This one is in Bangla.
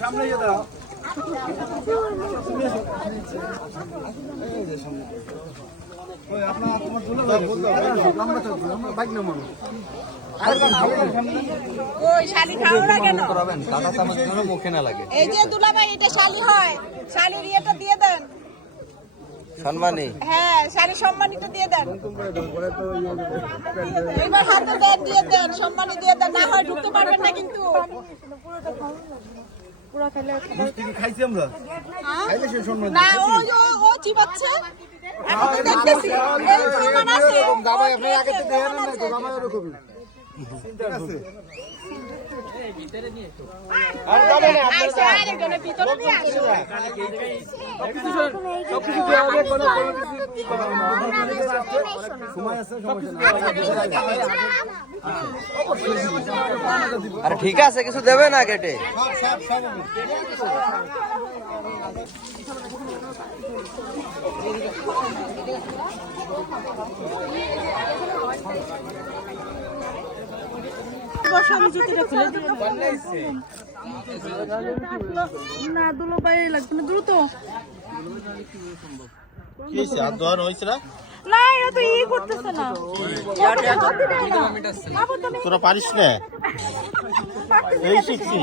সামনে দাও মুখে না লাগে এই যে দুলাভাই এটা শালি হয় শালির ইয়েটা দিয়ে দেন সম্মানী হ্যাঁ শালি সম্মানীটা দিয়ে দেন এবার হাতে দেন দিয়ে দেন সম্মানী দিয়ে দেন না হয় ঢুকতে পারবেন না কিন্তু পুরো খেলে খাইছি আমরা খাইলে সে সম্মানী না ও চিবাচ্ছে এখন তো দেখতেছি এই সম্মান আছে দাদা আপনি আগে তো দেন না তো দাদা এরকমই চিন্তা আছে ভিতরে নিয়ে এসো আর দাদা না আইসা আরেকজনে ভিতরে নিয়ে আসো সবকিছু দেওয়া হবে কোনো সময় আছে সমস্যা না আরে ঠিক আছে কিছু দেবে না কেটে না দুলো বাইরে লাগবে না দ্রুত না এরা তো ই করতেছে না তোরা পারিস না এই শিখছি